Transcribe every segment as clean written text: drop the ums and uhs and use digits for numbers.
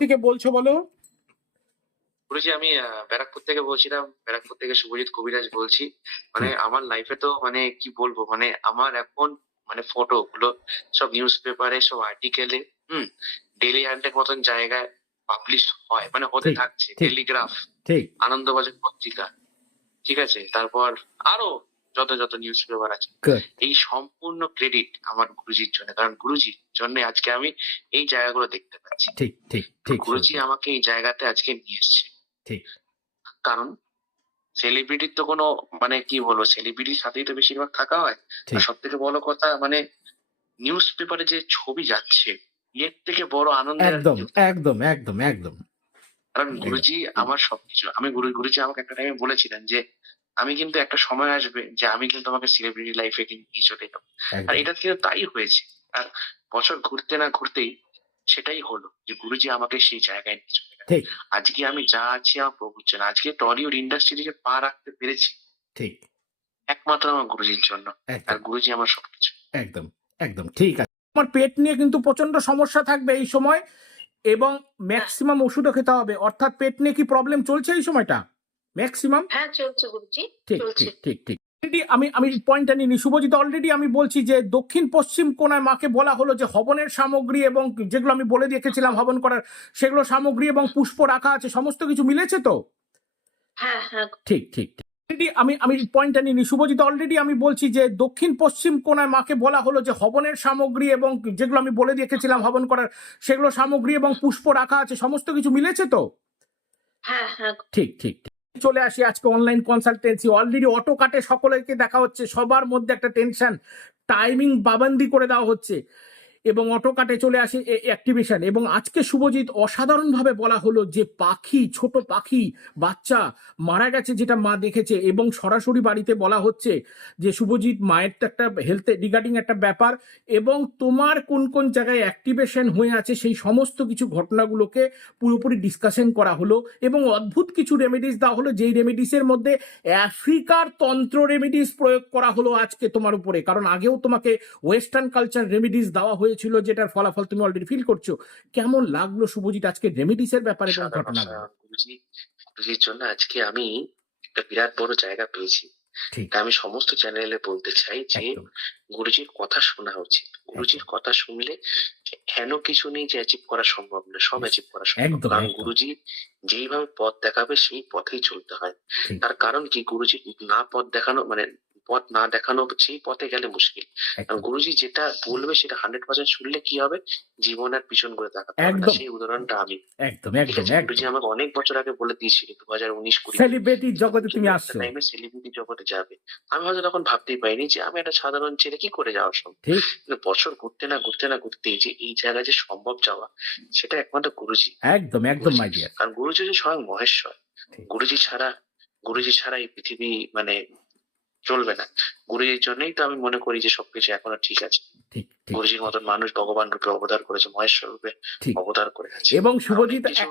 থেকে বলছো বলো। গুরুজি আমি ব্যারাকপুর থেকে বলছিলাম। ব্যারাকপুর থেকে শুভজিৎ কবিরাজ বলছি। মানে ঠিক আমার লাইফে তো মানে কি বলবো, মানে আমার এখন মানে ফটো গুলো সব নিউজ পেপারে, সব আর্টিকেলে, হুম, ডেইলি হান্টের মতন জায়গায় পাবলিশ হয়, মানে হতে ঠিক থাকছে। ঠিক টেলিগ্রাফ, ঠিক আনন্দবাজার পত্রিকা, ঠিক আছে, তারপর আরো যত যত নিউজ পেপার আছে। গুড। এই সম্পূর্ণ ক্রেডিট আমার গুরুজির জন্য, কারণ গুরুজির জন্য আজকে আমি এই জায়গাগুলো দেখতে পাচ্ছি। ঠিক ঠিক ঠিক গুরুজি শুভজিৎ, আমাকে এই জায়গাতে আজকে নিয়ে এসছে। ঠিক কারণ সেলিব্রিটির তো কোনো মানে কি বলবো, সেলিব্রিটির সাথেই তো বেশিরভাগ থাকা হয়। আর ঠিক সব থেকে বড় কথা মানে নিউজ পেপারে যে ছবি যাচ্ছে, এর থেকে বড় আনন্দের আর একদম কিছু নেই। একদম একদম একদম কারণ একদম গুরুজি আমার সবকিছু। আমি গুরুজি আমাকে একটা টাইমে বলেছিলেন যে আমি কিন্তু একটা সময় আসবে যে আমি কিন্তু আমাকে সেলিব্রিটি লাইফে কিন্তু নিয়ে চলে যাবো। আর একদম এটা কিন্তু তাই হয়েছে। আর বছর ঘুরতে না ঘুরতেই সেটাই হলো যে গুরুজি আমাকে সেই জায়গায় নিয়ে চলে গেল। ঠিক আজকে আমি যা আছি আমার প্রভুর জন্য। আজকে টলিউড ইন্ডাস্ট্রিতে যে পা রাখতে পেরেছি ঠিক একমাত্র আমার গুরুজির জন্য। আর একদম গুরুজি আমার সবকিছু। একদম একদম ঠিক আছে। তোমার পেট নিয়ে কিন্তু প্রচন্ড সমস্যা থাকবে এই সময়, এবং ম্যাক্সিমাম ওষুধও খেতে হবে। অর্থাৎ পেট নিয়ে কি প্রবলেম চলছে এই সময়টা ম্যাক্সিমাম? হ্যাঁ, চলছে গুরুজি, ঠিক চলছে। ঠিক ঠিক ঠিক অলরেডি আমি পয়েন্টটা নিই শুভজিৎ। অলরেডি আমি বলছি যে দক্ষিণ পশ্চিম কোণায় মাকে বলা হলো যে হবনের সামগ্রী এবং যেগুলো আমি বলে রেখেছিলাম হবন করার, সেগুলো সামগ্রী এবং পুষ্প রাখা আছে, সমস্ত কিছু মিলেছে তো? হ্যাঁ, হ্যাঁ, ঠিক ঠিক ঠিক অলরেডি আমি পয়েন্টটা নিই শুভজিৎ। অলরেডি আমি বলছি যে দক্ষিণ পশ্চিম কোণায় মাকে বলা হলো যে হবনের সামগ্রী এবং যেগুলো আমি বলে রেখেছিলাম হবন করার, সেগুলো সামগ্রী এবং পুষ্প রাখা আছে, সমস্ত কিছু মিলেছে তো? হ্যাঁ, হ্যাঁ, ঠিক ঠিক ঠিক। চলে আসি আজকে অনলাইন কনসালটেন্সি। অলরেডি অটো কাটে সকলকে দেখা হচ্ছে, সবার মধ্যে একটা টেনশন, টাইমিং পাবন্দি করে দেওয়া হচ্ছে, এবং অটো কাটে চলে আসে অ্যাক্টিভেশন। এবং আজকে শুভজিৎ অসাধারণভাবে বলা হলো যে পাখি, ছোট পাখি বাচ্চা মারা গেছে, যেটা মা দেখেছে, এবং সরাসরি বাড়িতে বলা হচ্ছে যে শুভজিৎ মায়ের তো একটা হেলথ রিগার্ডিং একটা ব্যাপার, এবং তোমার কোন কোন জায়গায় অ্যাক্টিভেশন হয়ে আছে সেই সমস্ত কিছু ঘটনাগুলোকে পুরোপুরি ডিসকাশন করা হলো, এবং অদ্ভুত কিছু রেমেডিস দেওয়া হলো, যেই রেমেডিসের মধ্যে আফ্রিকার তন্ত্র রেমেডিস প্রয়োগ করা হলো আজকে তোমার উপরে। কারণ আগেও তোমাকে ওয়েস্টার্ন কালচার রেমেডিস দেওয়া হয়েছিল, যেটার ফলাফল তুমি অলরেডি ফিল করছো। কেমন লাগলো শুভজিৎ আজকে রেমেডিসের ব্যাপারে এবং সাধারণ ঘটনাগুলো? গুরুজির জন্য আজকে আমি একটা বিরাট বড় জায়গা পেয়েছি। ঠিক তা আমি সমস্ত চ্যানেলে বলতে চাই যে একদম গুরুজির কথা শোনা উচিত। গুরুজির কথা শুনলে হেন কিছু নেই যে অ্যাচিভ করা সম্ভব না, সব অ্যাচিভ করা সম্ভব। একদম কারণ একদম গুরুজি যেইভাবে পথ দেখাবে সেই পথেই চলতে হয়। ঠিক তার কারণ কি, গুরুজি না পথ দেখানো মানে পথ না দেখানো, সেই পথে গেলে মুশকিল। কারণ একদম গুরুজি যেটা বলবে সেটা 100% শুনলে কি হবে, জীবন আর পিছন করে তাকাতে হবে না। একদম সেই উদাহরণটা আমি। একদম ঠিক একদম আছে, গুরুজি একদম আমাকে অনেক বছর আগে বলে দিয়েছিল 2019-20 সেলিব্রিটির জগতে তুমি একটা আসছো। টাইমে সেলিব্রিটি জগতে যাবে। আমি হয়তো তখন ভাবতেই পারিনি যে আমি একটা সাধারণ ছেলে কি করে যাওয়া সম্ভব। ঠিক কিন্তু বছর ঘুরতে না ঘুরতে না ঘুরতে যে এই জায়গায় যে সম্ভব যাওয়া, সেটা একমাত্র গুরুজি। একদম একদম মাই ডিয়ার। কারণ গুরুজি হচ্ছে স্বয়ং মহেশ্বর। গুরুজি ছাড়া গুরুজি ছাড়া এই পৃথিবী মানে চলবে না। গুরুজির জন্যই তো আমি মনে করি যে সবকিছু এখনো ঠিক আছে। ঠিক ঠিক গুরুজির মতন মানুষ ভগবান রূপে অবতার করেছে, মহেশ্বর রূপে ঠিক অবতার করে আছে। এবং আর অনেক শুভজিৎ কিছু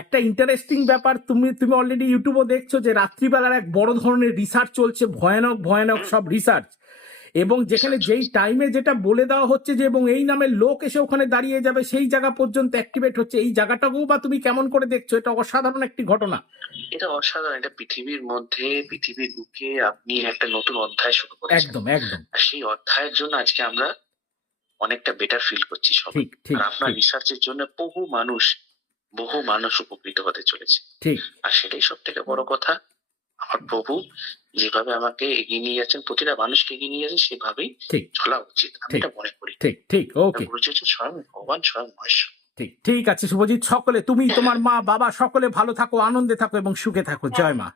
একটা ইন্টারেস্টিং ব্যাপার, তুমি তুমি অলরেডি ইউটিউবে দেখছো যে রাত্রিবেলার এক বড় ধরনের রিসার্চ চলছে, ভয়ানক ভয়ানক সব রিসার্চ, এবং যেখানে যেই টাইমে যেটা বলে দেওয়া হচ্ছে যে এবং এই নামের লোক এসে ওখানে দাঁড়িয়ে যাবে, সেই জায়গা পর্যন্ত অ্যাক্টিভেট হচ্ছে। এই জায়গাটাকেও বা তুমি কেমন করে দেখছো? এটা অসাধারণ একটি ঘটনা। এটা অসাধারণ। এটা পৃথিবীর মধ্যে, পৃথিবীর বুকে আপনি একটা নতুন অধ্যায় শুরু করেছেন। একদম একদম আর সেই অধ্যায়ের জন্য আজকে আমরা অনেকটা বেটার ফিল করছি সবাই। ঠিক ঠিক আর আপনার ঠিক রিসার্চের জন্য বহু মানুষ উপকৃত হতে চলেছে। ঠিক আর সেটাই সব থেকে বড় কথা। আমার প্রভু যেভাবে আমাকে এগিয়ে নিয়ে যাচ্ছেন, প্রতিটা মানুষকে এগিয়ে নিয়ে যাচ্ছেন, সেভাবেই ঠিক চলা উচিত, আমি ঠিক এটা মনে করি। ঠিক ঠিক ওকে গুরুজি হচ্ছে স্বয়ং ভগবান, স্বয়ং মহেশ্বর। ঠিক ঠিক আছে শুভজিৎ, সকলে তুমি, তোমার মা বাবা সকলে ভালো থাকো, আনন্দে থাকো এবং সুখে থাকো। জয় মা।